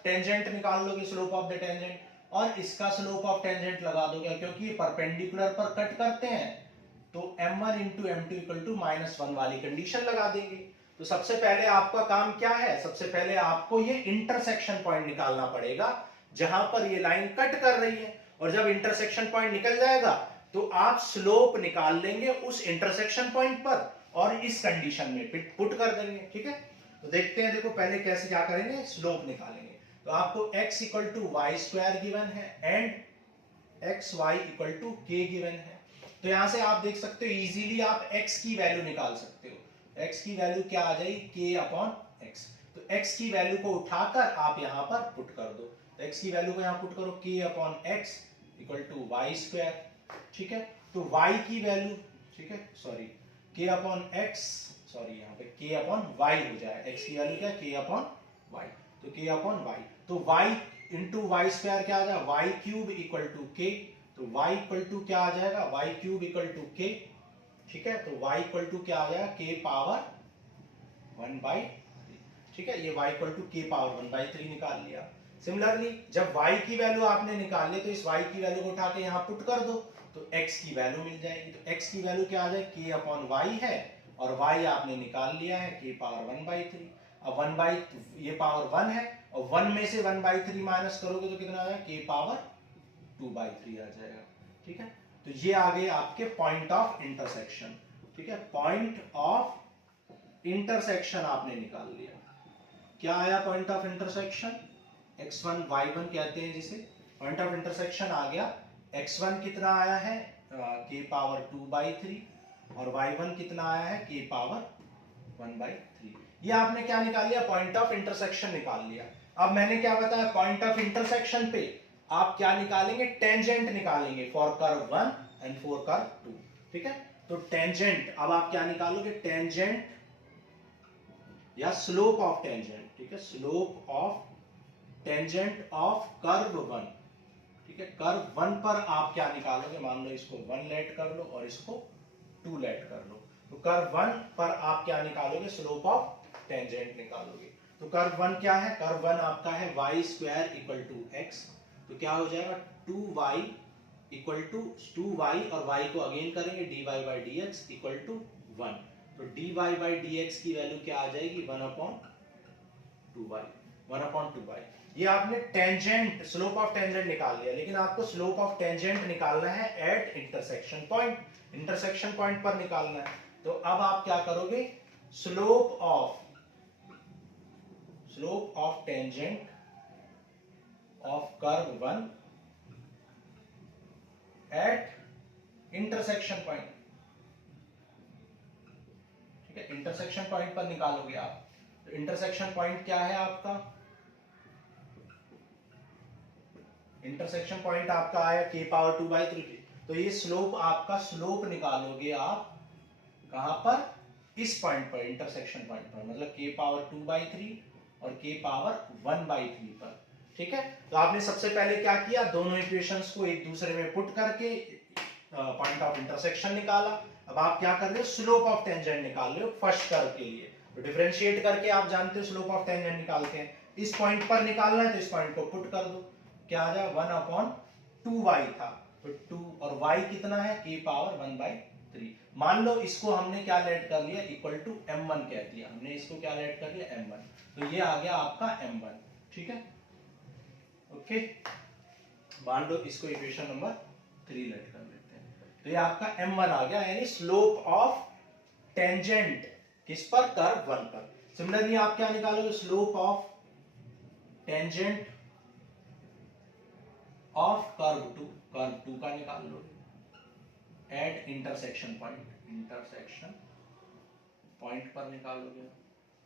टेंजेंट निकाल लोगे, स्लोप ऑफ द टेंजेंट, और इसका स्लोप ऑफ टेंजेंट लगा दोगे, क्योंकि ये परपेंडिकुलर पर कट करते हैं तो m1 into m2 equal to -1 वाली कंडीशन लगा देंगे। तो सबसे पहले आपका काम क्या है, सबसे पहले आपको ये इंटरसेक्शन पॉइंट निकालना पड़ेगा जहां पर ये लाइन कट कर रही है, और जब इंटरसेक्शन पॉइंट निकल जाएगा तो आप स्लोप निकाल लेंगे उस इंटरसेक्शन पॉइंट पर और इस कंडीशन में पुट कर देंगे, ठीक है। तो देखते हैं, देखो पहले कैसे क्या करेंगे, स्लोप निकालेंगे। तो आपको x equal to Y square given है and X Y equal to K given है। तो यहां से आप देख सकते हो इजीली आप x की वैल्यू निकाल सकते हो। x की वैल्यू क्या आ जाएगी, k अपॉन x। तो x की वैल्यू को उठाकर आप यहां पर पुट कर दो। तो x की वैल्यू को यहां पुट करो, k upon x equal to Y square, ठीक है। तो y की वैल्यू, ठीक है, sorry k upon x, sorry यहाँ पे k अपॉन y हो जाए, x की वैल्यू क्या, k अपॉन y, तो k अपॉन y, तो y इंटू वाई स्क्वायर क्या आ जाएगा, Y cube equal to k, तो y इक्वल टू क्या आ जाएगा, Y cube equal to k, ठीक है। तो y इक्वल टू क्या आ जाएगा, k पावर 1/3, ठीक है, ये y equal to k power 1/3 निकाल लिया। सिमिलरली जब y की वैल्यू आपने निकाल ली तो इस y की वैल्यू को उठा के यहाँ पुट कर दो तो x की वैल्यू मिल जाएगी। तो x की वैल्यू क्या आ जाएगी, k अपॉन y है और y आपने निकाल लिया है k पावर 1/3। अब 1 ये पावर 1 है और 1 में से 1/3 माइनस करोगे तो कितना आ जाएगा, k पावर 2/3 आ जाएगा, ठीक है। तो ये आ गए आपके पॉइंट ऑफ इंटरसेक्शन, ठीक है, पॉइंट ऑफ इंटरसेक्शन आपने निकाल लिया। क्या आया point of intersection, x1 y1 कहते हैं जिसे, पॉइंट ऑफ इंटरसेक्शन आ गया। x1 कितना आया है, k पावर 2/3 और y1 कितना आया है, k पावर 1/3। ये आपने क्या निकाल लिया, पॉइंट ऑफ इंटरसेक्शन निकाल लिया। अब मैंने क्या बताया, पॉइंट ऑफ इंटरसेक्शन पे आप क्या निकालेंगे, टेंजेंट निकालेंगे for curve 1 and for curve 2, ठीक है। तो टेंजेंट अब आप क्या निकालोगे, टेंजेंट या स्लोप ऑफ टेंजेंट, ठीक है, slope of tangent of curve 1, ठीक है। कर्व 1 पर आप क्या निकालोगे, मान लो इसको 1 लेट कर लो और इसको 2 लेट कर लो, तो कर्व 1 पर आप क्या निकालोगे, स्लोप ऑफ टेंजेंट निकालोगे। तो कर्व 1 क्या है, कर्व 1 आपका है Y square equal to X, तो क्या हो जाएगा 2y इक्वल टू 2y और y को अगेन करेंगे dy by D X equal to 1, तो dy बाई डी एक्स की वैल्यू क्या आ जाएगी, 1/2y, 1/2y। ये आपने टेंजेंट, स्लोप ऑफ टेंजेंट निकाल लिया, लेकिन आपको स्लोप ऑफ टेंजेंट निकालना है at intersection point, intersection point पर निकालना है। तो अब आप क्या करोगे, slope of tangent of curve 1 at intersection point, ठीक है, इंटरसेक्शन पॉइंट पर निकालोगे आप। तो इंटरसेक्शन पॉइंट क्या है आपका, इंटरसेक्शन पॉइंट आपका आया k पावर 2/3, तो ये स्लोप आपका, स्लोप निकालोगे आप कहां पर, इस पॉइंट पर, इंटरसेक्शन पॉइंट पर, मतलब k पावर 2/3 और k पावर 1/3 पर, ठीक है। तो आपने सबसे पहले क्या किया, दोनों इक्वेशंस को एक दूसरे में पुट करके पॉइंट ऑफ इंटरसेक्शन निकाला। अब आप क्या कर रहे हो, स्लोप ऑफ टेंजेंट निकाल रहे हो फर्स्ट कर्व के लिए। तो डिफरेंशिएट करके आप जानते हो स्लोप ऑफ टेंजेंट निकालते हैं, इस पॉइंट पर निकालना है तो इस पॉइंट को पुट कर दो, क्या आ जाए 1/2y था, तो 2 और y कितना है, k पावर 1/3। मान लो इसको हमने क्या लेट कर लिया, इक्वल टू m1 कह दिया, हमने इसको क्या लेट कर लिया, m1, तो ये आ गया आपका m1, ठीक है, ओके। मान लो इसको इक्वेशन नंबर 3 लेट कर लेते हैं, तो ये आपका m1 आ गया, यानी स्लोप ऑफ टेंजेंट किस पर, कर्व 1 पर। सिमिलरली आप क्या निकालोगे, slope of tangent of curve two का निकाल लो एट इंटरसेक्शन पॉइंट पर निकालोगे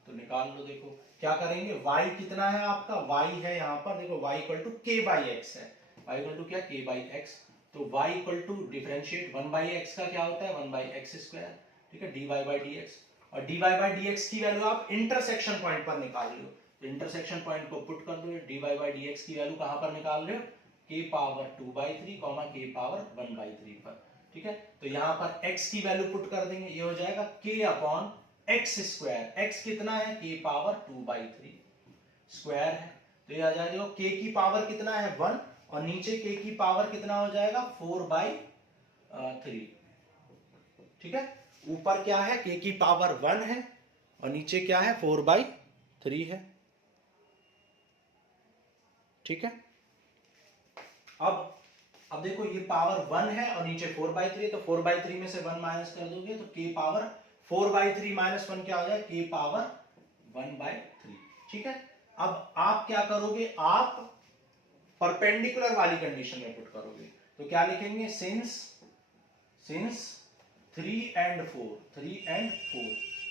तो निकाल लो। देखो क्या करेंगे, y कितना है आपका, y है यहाँ पर देखो y equal to k by x है, y इक्वल टू क्या k बाई एक्स, तो y equal to differentiate 1 by x का क्या होता है 1 बाई एक्स स्क्वायर, ठीक है, dy बाई dx, और dy बाई dx की वैल्यू आप इंटरसेक्शन पॉइंट पर निकाल रहे हो, तो इंटरसेक्शन पॉइंट को पुट कर दो, dy बाई dx की वैल्यू कहाँ पर निकाल रहे हो, k पावर 2/3 k पावर 1/3 पर, ठीक है। तो यहाँ पर x की वैल्यू पुट कर देंगे, ये हो जाएगा k upon x square, x कितना है k पावर 2/3 स्क्वायर है, तो ये आ जाएगा k की पावर कितना है 1 और नीचे k की पावर कितना हो जाएगा 4/3, ठीक है। ऊपर क्या है k की पावर 1 है और नीचे क्या है 4/3 है, ठीक है। अब देखो ये पावर 1 है और नीचे 4/3 है, तो 4/3 में से 1 माइनस कर दोगे तो k पावर 4/3 माइनस 1 क्या हो जाएगा k पावर 1/3, ठीक है। अब आप क्या करोगे, आप परपेंडिकुलर वाली कंडीशन में पुट करोगे, तो क्या लिखेंगे, सिंस 3 and 4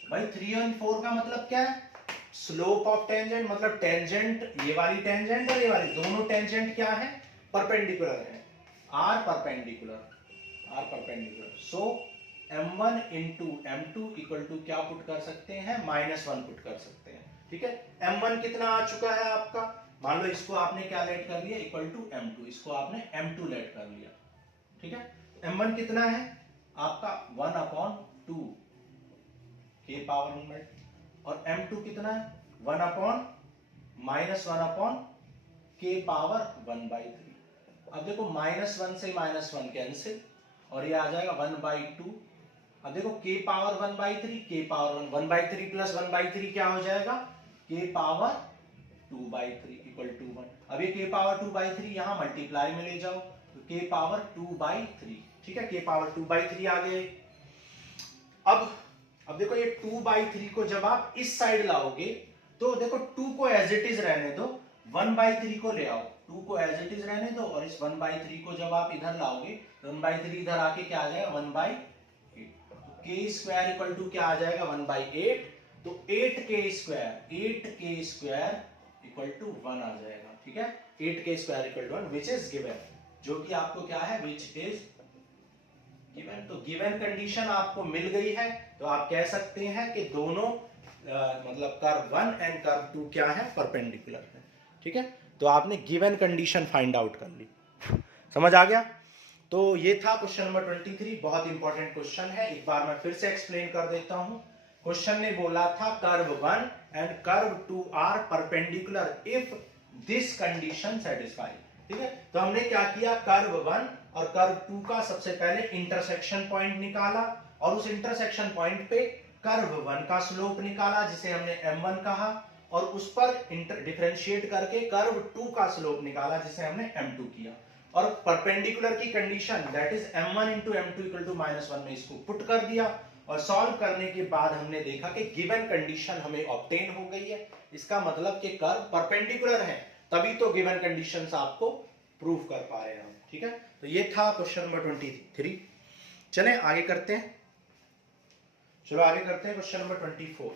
भाई 3 और 4 का मतलब क्या है, स्लोप ऑफ टेंजेंट, मतलब टेंजेंट ये वाली टेंजेंट और ये वाली दोनों टेंजेंट क्या है परपेंडिकुलर है, are perpendicular, so m1 into m2 equal to क्या पुट कर सकते हैं -1 पुट कर सकते हैं, ठीक है। m1 कितना आ चुका है आपका, मान लो इसको आपने क्या लेट कर लिया इक्वल टू m2, इसको आपने m2 लेट कर लिया, ठीक है। m1 कितना है आपका 1/2 k पावर 1 और m2 कितना है 1/(-1) k पावर 1/3। अब देखो -1 से -1 कैंसिल और ये आ जाएगा 1/2। अब देखो k power 1/3 k power 1/3 plus 1/3 क्या हो जाएगा k पावर 2/3 इक्वल टू 1। अब ये k पावर 2/3 यहां मल्टीप्लाई में ले जाओ तो k पावर 2/3, ठीक है, k पावर 2/3 आ गए। अब देखो ये 2/3 को जब आप इस साइड लाओगे तो देखो 2 को एज इट इज रहने दो, 1/3 को ले आओ, 2 को एज इट इज रहने दो और इस 1/3 को जब आप इधर लाओगे 1/3 इधर आके क्या आ जाएगा 1/8, तो k स्क्वायर इक्वल टू क्या आ जाएगा 1/8, तो 8k स्क्वायर इक्वल टू 1 आ जाएगा, ठीक है, 8k square equal to 1 which is given, जो कि आपको क्या है विच इज गिवन। तो गिवन कंडीशन आपको मिल गई है, तो आप कह सकते हैं कि दोनों मतलब कर्व 1 एंड कर्व 2 क्या है परपेंडिकुलर है, ठीक है। तो आपने गिवन कंडीशन फाइंड आउट कर ली, समझ आ गया। तो ये था क्वेश्चन नंबर 23, बहुत इंपॉर्टेंट क्वेश्चन है, एक बार मैं फिर से एक्सप्लेन कर देता हूं। क्वेश्चन ने बोला था curve 1 and curve 2 are perpendicular if this condition satisfy, ठीक है। तो हमने क्या किया, कर्व 1 और कर्व 2 का सबसे पहले इंटरसेक्शन पॉइंट निकाला और उस इंटरसेक्शन पॉइंट पे कर्व 1 का स्लोप निकाला जिसे हमने m1 कहा और उस पर डिफरेंशिएट करके कर्व 2 का स्लोप निकाला जिसे हमने m2 किया और परपेंडिकुलर की condition that is m1 into m2 equal to -1 में इसको पुट कर दिया और सॉल्व करने के बाद हमने देखा कि गिवन कंडीशन हमें ऑब्टेन हो गई है, इसका मतलब कि कर्व परपेंडिकुलर है, तभी तो गिवन कंडीशंस आपको प्रूव कर पा रहे हैं हम, ठीक है। तो ये था क्वेश्चन नंबर 23। चलें आगे करते हैं, चलो आगे करते हैं क्वेश्चन नंबर 24।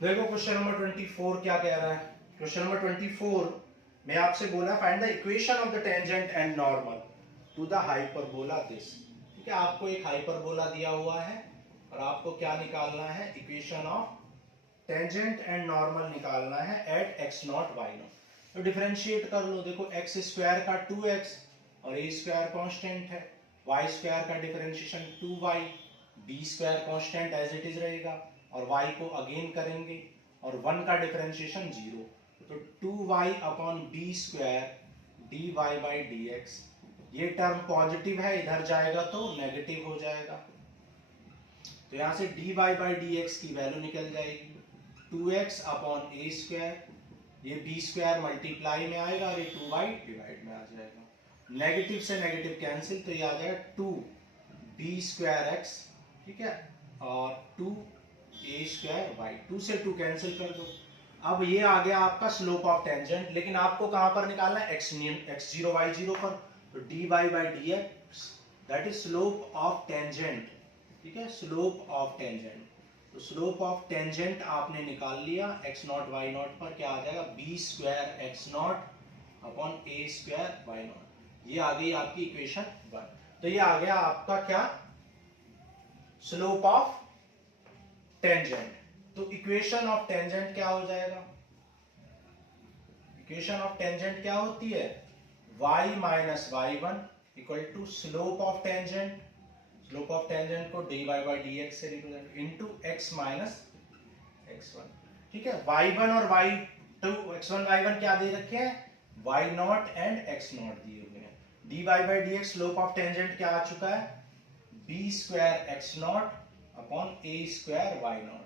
देखो क्वेश्चन नंबर 24 क्या कह रहा है। क्वेश्चन नंबर 24 में आपसे बोला find the equation of the tangent and normal to the hyperbola this, ठीक है। आपको एक हाइपरबोला दिया हुआ है और आपको क्या निकालना है, equation of tangent and normal निकालना है एट x0 y0। तो डिफरेंशिएट कर लो, देखो x स्क्वायर का 2x और a स्क्वायर कांस्टेंट है, y स्क्वायर का differentiation 2y, b square constant as it is रहेगा और y को अगेन करेंगे और 1 का डिफरेंशिएशन 0, तो 2y upon b square dy by dx, ये टर्म पॉजिटिव है, इधर जाएगा तो नेगेटिव हो जाएगा, तो यहां से dy बाई dx की वैल्यू निकल जाएगी 2x अपॉन a स्क्वायर ये बी स्क्वायर मल्टीप्लाई में आएगा और ये 2y डिवाइड में आ जाएगा। नेगेटिव से नेगेटिव कैंसिल, तो ये आ जाएगा 2b स्क्वायर x, ठीक है, और 2a स्क्वायर y, 2 से 2 कैंसिल कर दो। अब ये आ गया आपका स्लोप ऑफ टेंजेंट, लेकिन आपको कहां पर निकालना है, x0 y0 पर। तो dy by dx that is slope of tangent, ठीक है, स्लोप ऑफ टेंजेंट। तो स्लोप ऑफ टेंजेंट आपने निकाल लिया x0 y0 पर, क्या आ जाएगा, b square x0 upon a square y0। ये आ गई आपकी इक्वेशन 1। तो ये आ गया आपका क्या, स्लोप ऑफ टेंजेंट। तो इक्वेशन ऑफ टेंजेंट क्या हो जाएगा, इक्वेशन ऑफ टेंजेंट क्या होती है, y minus y1 equal to slope of tangent, slope of tangent को dy by dx से represent into x minus x1, ठीक है। y1 और y2, x1 y1 क्या दे रखे हैं, y0 एंड x0 दिए हुए हैं। dy by dx slope of tangent क्या आ चुका है, b square x0 upon a square y0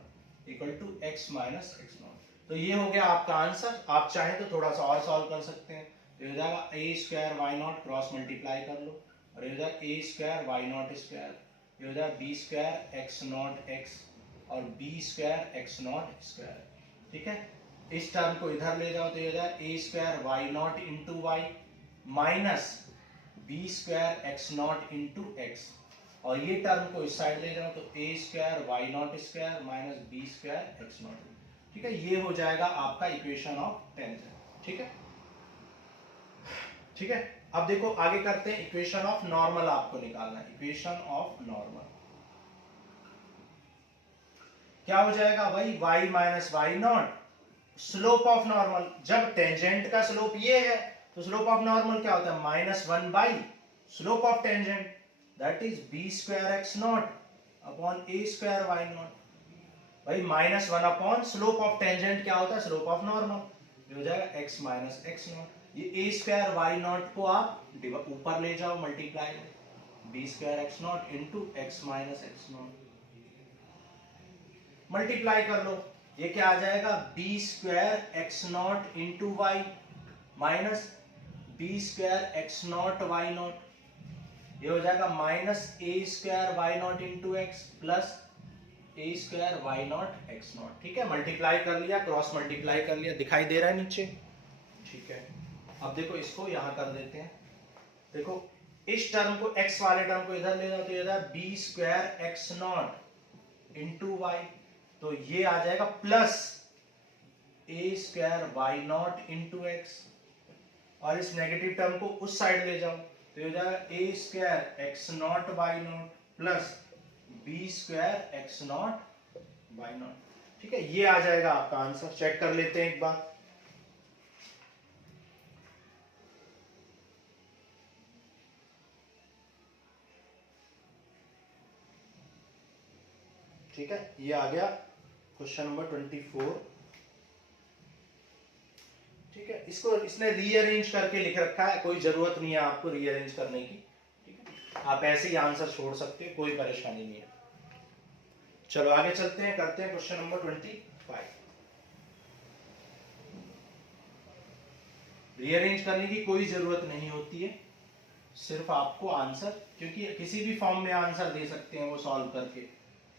equal to x minus x0। तो ये हो गया आपका आंसर। आप चाहें तो थोड़ा सा और सॉल्व कर सकते हैं। तो हो जाएगा a square y0 cross multiply कर लो, और ये हो जाएगा a स्क्वायर y0 स्क्वायर, ये हो जाएगा b स्क्वायर x0 x और b स्क्वायर x0 स्क्वायर, ठीक है। इस टर्म को इधर ले जाओ, तो ये हो जाएगा a square y0 into y minus b square x0 into x, और ये टर्म को इस साइड ले जाओ, तो a square y0 square minus b square x0, ठीक है। ये हो जाएगा आपका इक्वेशन ऑफ टेंजेंट, ठीक है, ठीक है। अब देखो आगे करते हैं, इक्वेशन ऑफ नॉर्मल आपको निकालना है। इक्वेशन ऑफ नॉर्मल क्या हो जाएगा भाई, y minus y0 slope of normal. जब टेंजेंट का स्लोप ये है तो स्लोप ऑफ नॉर्मल क्या होता है, -1 by slope of tangent that is b square x0 upon a square y0। भाई -1 अपॉन स्लोप ऑफ टेंजेंट क्या होता है, स्लोप ऑफ नॉर्मल, ये हो जाएगा x माइनस x0। ये a स्क्वायर y0 को आप ऊपर ले जाओ मल्टीप्लाई में, b square x0 into x minus x0 multiply कर लो, ये क्या आ जाएगा, b square x0 into y minus b square x0 y0, ये हो जाएगा minus a square y0 into x plus a square y0 x0, ठीक है। मल्टीप्लाई कर लिया, क्रॉस मल्टीप्लाई कर लिया, दिखाई दे रहा है नीचे, ठीक है। अब देखो इसको यहां कर देते हैं। देखो इस टर्म को, x वाले टर्म को इधर ले जाओ, तो ये जाएगा b square x0 into y, तो ये आ जाएगा plus a square y0 into x, और इस नेगेटिव टर्म को उस साइड ले जाओ, तो ये जाएगा a square x0 y0 plus b square x0 y0, ठीक है। ये आ जाएगा आपका आंसर। चेक कर लेते हैं एक बार। ठीक है, ये आ गया क्वेश्चन नंबर 24, ठीक है। इसको इसने रीअरेंज करके लिख रखा है, कोई जरूरत नहीं है आपको रीअरेंज करने की, ठीक है। आप ऐसे ही आंसर छोड़ सकते हैं, कोई परेशानी नहीं है। चलो आगे चलते हैं, करते हैं क्वेश्चन नंबर 25। रीअरेंज करने की कोई जरूरत नहीं होती है, सिर्फ आपको आंसर, क्योंकि किसी भी फॉर्म में आंसर दे सकते हैं वो सॉल्व करके,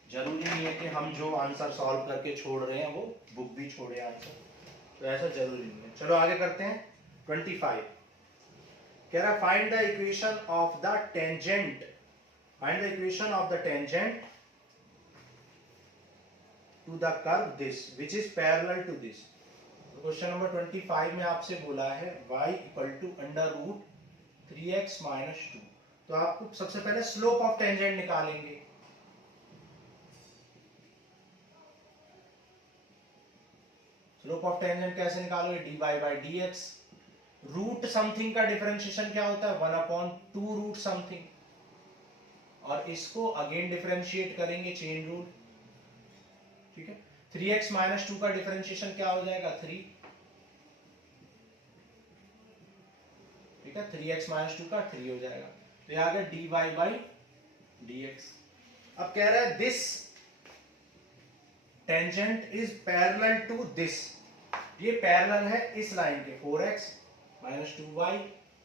जरूरी नहीं है कि हम जो आंसर सॉल्व करके छोड़ रहे हैं वो बुक भी छोड़े आंसर, तो ऐसा जरूरी नहीं है। चलो आगे करते हैं। 25 कह रहा है find the equation of the tangent, find the equation of the tangent to the curve this which is parallel to this. Question number 25 में आपसे बोला है y equal to under root 3x minus 2। तो आपको सबसे पहले स्लोप ऑफ टेंजेंट निकालेंगे। Slope of tangent कैसे निकालोगे, dy by dx। Root something का डिफरेंशिएशन क्या होता है, 1/2 रूट समथिंग, और इसको अगेन डिफरेंशिएट करेंगे चेन रूल, ठीक है। 3x माइनस 2 का डिफरेंशिएशन क्या हो जाएगा, 3, ठीक है। 3x माइनस 2 का 3 हो जाएगा, तो ये आ गया dy बाई dx। अब कह रहा है this tangent is parallel to this, ये पैरेलल है इस लाइन के 4x minus 2y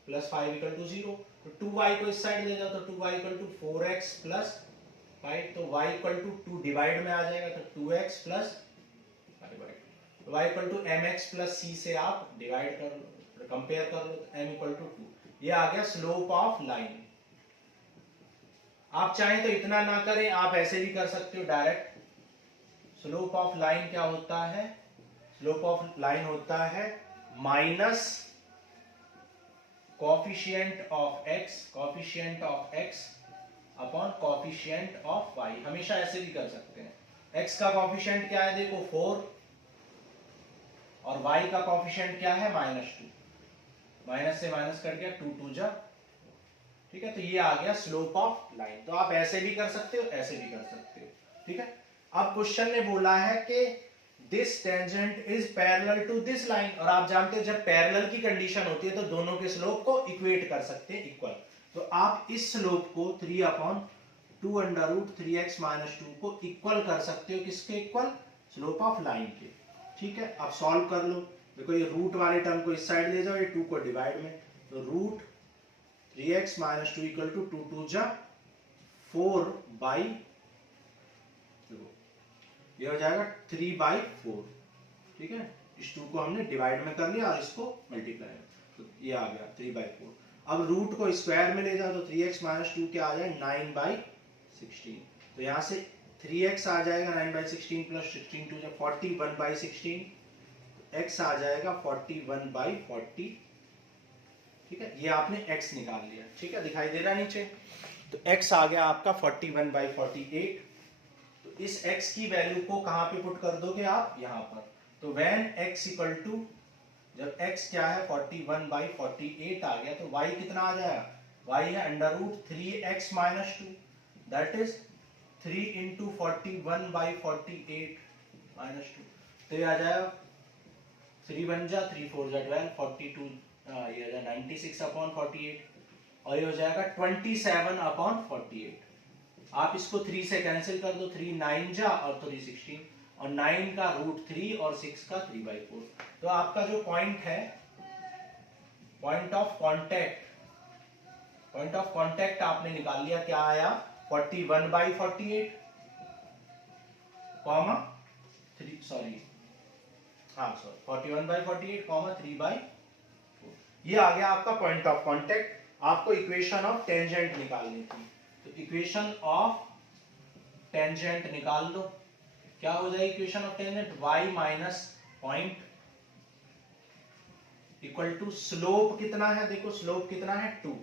plus 5 equal to 0। तो 2y को इस साइड ले जाओ तो 2y equal to 4x plus 5, तो y इक्वल टू 2 डिवाइड में आ जाएगा तो 2x plus 5, y equal to mx plus c से आप डिवाइड कर लो, कंपेयर कर लो, तो m इक्वल टू 2। ये आ गया स्लोप ऑफ लाइन। आप चाहें तो इतना ना करें, आप ऐसे भी कर सकते हो डायरेक्ट। स्लोप ऑफ लाइन क्या होता है? स्लोप ऑफ लाइन होता है minus coefficient of x upon coefficient of y। हमेशा ऐसे भी कर सकते हैं। x का कोफिशिएंट क्या है देखो 4, और y का कोफिशिएंट क्या है -2। माइनस से माइनस कट गया, 2 2 जा, ठीक है। तो ये आ गया स्लोप ऑफ लाइन। तो आप ऐसे भी कर सकते हो, ऐसे भी कर सकते हो, ठीक है। अब क्वेश्चन ने बोला है कि this tangent is parallel to this line, और आप जानते हो जब पैरेलल की कंडीशन होती है तो दोनों के स्लोप को इक्वेट कर सकते हैं, इक्वल। तो आप इस स्लोप को 3/2 अंडर रूट 3x माइनस 2 को इक्वल कर सकते हो, किसके इक्वल? स्लोप ऑफ लाइन के, ठीक है। अब सॉल्व कर लो। देखो ये रूट वाले टर्म को इस साइड ले जाओ, ये 2 को डिवाइड में, तो root 3x minus 2 equal to 2 2 जा 4 बाई, ये हो जाएगा 3/4, ठीक है। इस 2 को हमने डिवाइड में कर लिया और इसको मल्टीप्लाई में, तो ये आ गया 3/4। अब रूट को स्क्वायर में ले जाओ तो 3x माइनस 2 क्या आ जाए 9/16, तो यहाँ से 3x आ जाएगा 9/16 प्लस 16 2 जा 41/16, x आ जाएगा 41/40, ठीक है। ये आपने x निकाल लिया, ठीक है, दिखाई दे रहा है नीचे। तो x आ गया आपका 41/48। तो इस x की वैल्यू को कहां पे पुट कर दोगे आप? यहां पर। तो व्हेन x इक्वल टू, जब x क्या है 41/48 आ गया, तो y कितना आ जाएगा? y है under root 3x minus 2, that is 3 into 41/48 minus 2, तो ये आ जाएगा 3 1 जा 3 4 जा 12, 42, ये हो जाएगा 96/48, और ये हो जाएगा 27/48। आप इसको 3 से कैंसिल कर दो, 3 9 जा और 3 16, और 9 का रूट 3 और 6 का 3/4। तो आपका जो पॉइंट है, पॉइंट ऑफ कांटेक्ट आपने निकाल लिया, क्या आया 41/48 कॉमा 41/48 कॉमा 3/4, ये आ गया आपका पॉइंट ऑफ कांटेक्ट। आपको इक्वेशन ऑफ टेंजेंट निकालनी थी, तो इक्वेशन ऑफ टेंजेंट निकाल लो। क्या हो जाएगी equation of tangent? y minus point equal to slope कितना है, देखो स्लोप कितना है 2,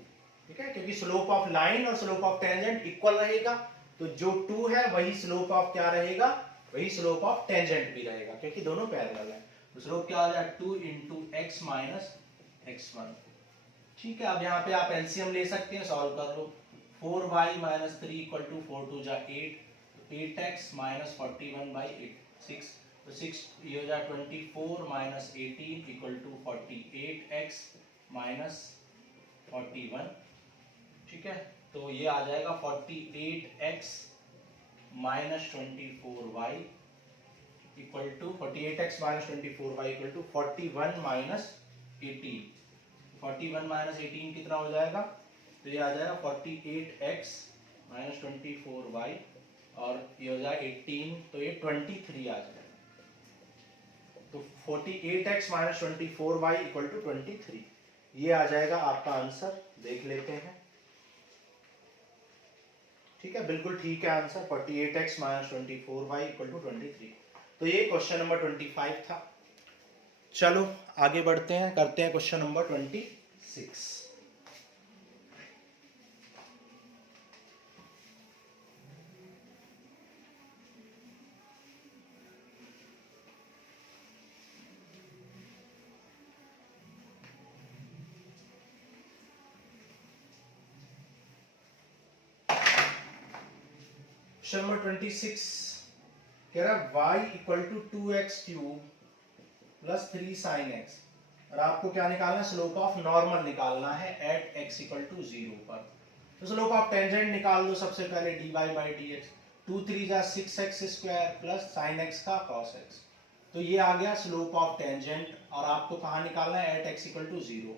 ठीक है, क्योंकि स्लोप ऑफ लाइन और स्लोप ऑफ टेंजेंट इक्वल रहेगा, तो जो 2 है वही स्लोप ऑफ क्या रहेगा? वही स्लोप ऑफ टेंजेंट भी रहेगा, क्योंकि दोनों पैरेलल है। तो स्लोप क्या हो जाएगा 2 इंटू x माइनस x1, ठीक है। अब यहाँ पे आप एलसीएम ले सकते हैं, सॉल्व कर लो। 4y माइनस 3 इक्वल टू 4 2 जा 8, 8x माइनस 41/6, तो 6 ये हो जाए 24 minus 18 equal to 48x minus 41, ठीक है। तो ये आ जाएगा 48x minus 24y equal to 48x minus 24y equal to 41 minus 18। 41 minus 18 कितना हो जाएगा? तो ये आ जाएगा 48x माइनस 24y, और ये हो जाएगा 18, तो ये 23 आ जाएगा। तो 48x minus 24y equal to 23, ये आ जाएगा आपका आंसर। देख लेते हैं, ठीक है, बिल्कुल ठीक है answer 48x minus 24y equal to 23। तो ये क्वेश्चन नंबर 25 था। चलो आगे बढ़ते हैं, करते हैं क्वेश्चन नंबर 26। नंबर 26 कह रहा y equal to 2x cube plus 3 sin x, और आपको क्या निकालना है? स्लोप ऑफ नॉर्मल निकालना है एट x इक्वल टू 0 पर। तो स्लोप ऑफ टेंजेंट निकाल दो सबसे पहले, dy बाई dx, 2 3 जा 6x square plus sin x का cos x, तो ये आ गया स्लोप ऑफ टेंजेंट, और आपको कहाँ निकालना है, at x equal to 0।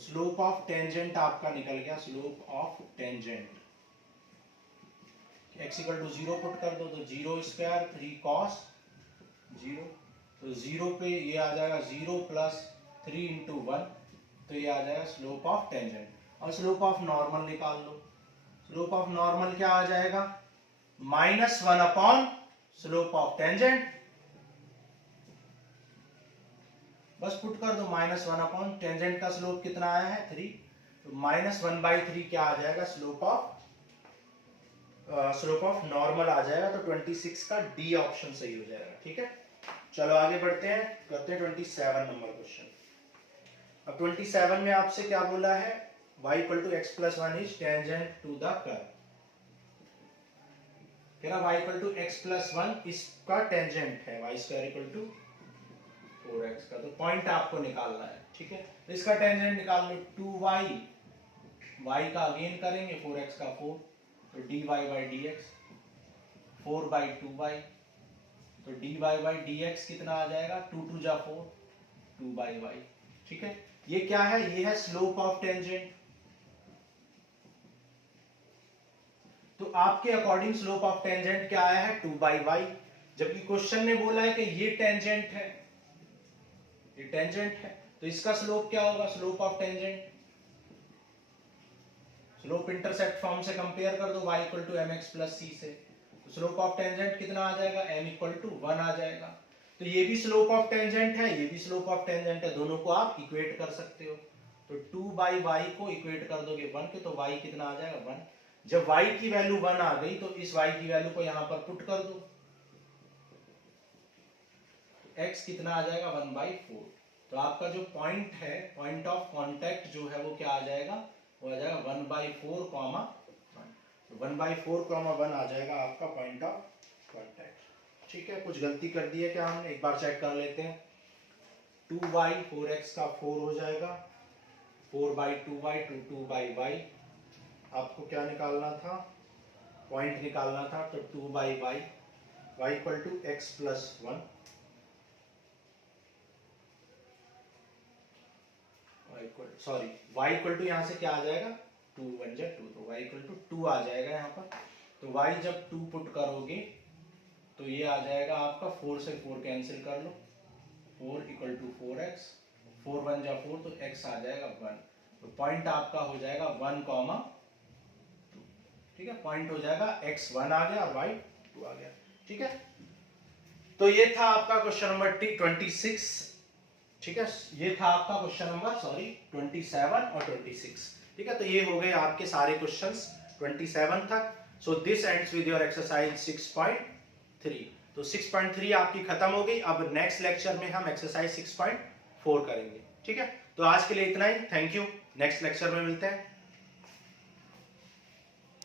Slope of tangent आपका निकल गया, slope of tangent x equal to 0 put कर दो तो 0 स्क्वायर 3 cos 0, तो 0 पे ये आ जाएगा 0 प्लस 3 इंटू 1, तो ये आ जाएगा स्लोप ऑफ टेंजेंट। और स्लोप ऑफ नॉर्मल निकाल लो, स्लोप ऑफ नॉर्मल क्या आ जाएगा, -1 अपॉन स्लोप ऑफ टेंजेंट, बस पुट कर दो -1 अपॉन टेंजेंट का स्लोप कितना आया है 3, तो -1/3 क्या आ जाएगा, स्लोप ऑफ नॉर्मल आ जाएगा। तो 26 का डी ऑप्शन सही हो जाएगा। ठीक है, चलो आगे बढ़ते हैं, करते हैं 27 नंबर क्वेश्चन। अब 27 में आपसे क्या बोला है, y equal to x plus 1 is tangent to the curve. कह रहा y equal to x plus 1 इसका टेंजेंट है y square equal to 4x का, तो पॉइंट आपको निकालना है। ठीक है, तो इसका टेंजेंट निकाल लो, 2y, y का अगेन करेंगे 4x का 4, तो dy बाई dx 4/2y, तो dy बाई dx कितना आ जाएगा, 2 2 जा 4, 2/y। ठीक है, ये क्या है, ये है स्लोप ऑफ टेंजेंट। तो आपके अकॉर्डिंग स्लोप ऑफ टेंजेंट क्या आया है, 2/y, जबकि क्वेश्चन ने बोला है कि ये टेंजेंट है, ये टेंजेंट है, तो इसका स्लोप क्या होगा, slope of tangent, slope intercept form से कंपेयर कर दो, y equal to mx plus c से, तो स्लोप ऑफ टेंजेंट कितना आ जाएगा, m इक्वल टू 1 आ जाएगा। तो ये भी स्लोप ऑफ टेंजेंट है, ये भी स्लोप ऑफ टेंजेंट है, दोनों को आप इक्वेट कर सकते हो। तो 2/y को इक्वेट कर दोगे 1 के, तो y कितना आ जाएगा 1। जब y की वैल्यू 1 आ गई तो इस y की वैल्यू को यहां पर पुट कर दो, x कितना आ जाएगा 1/4। तो आपका जो पॉइंट है, पॉइंट ऑफ कांटेक्ट जो है वो क्या आ जाएगा, वो आ जाएगा 1/4, 1/4, 1 आ जाएगा आपका पॉइंट ऑफ कांटेक्ट। ठीक है, कुछ गलती कर दी है क्या हमने, एक बार चेक कर लेते हैं। 2y 4x का 4 हो जाएगा, 4/2y 2/y। आपको क्या निकालना था, पॉइंट निकालना था, तो 2/y, y equal to x plus 1, sorry y equal to यहाँ से क्या आ जाएगा, 2 1 जा 2, तो y इक्वल टू 2 आ जाएगा यहाँ पर। तो y जब 2 पुट करोगे तो ये आ जाएगा आपका, 4 से 4 कैंसिल कर लो, 4 इक्वल टू 4x, 4 1 जा 4, तो x आ जाएगा 1। तो पॉइंट आपका हो जाएगा 1, 2। ठीक है, पॉइंट हो जाएगा x 1 आ गया और y 2 आ गया। ठीक है, तो ये था आपका क्वेश्चन नंबर 26। ठीक है, ये था आपका क्वेश्चन नंबर 27 और 26। ठीक है, तो ये हो गए आपके सारे क्वेश्चंस 27 तक। So this ends with your exercise 6.3। तो 6.3 आपकी खत्म हो गई। अब नेक्स्ट लेक्चर में हम एक्सरसाइज 6.4 करेंगे। ठीक है, तो आज के लिए इतना ही। थैंक यू, नेक्स्ट लेक्चर में मिलते हैं।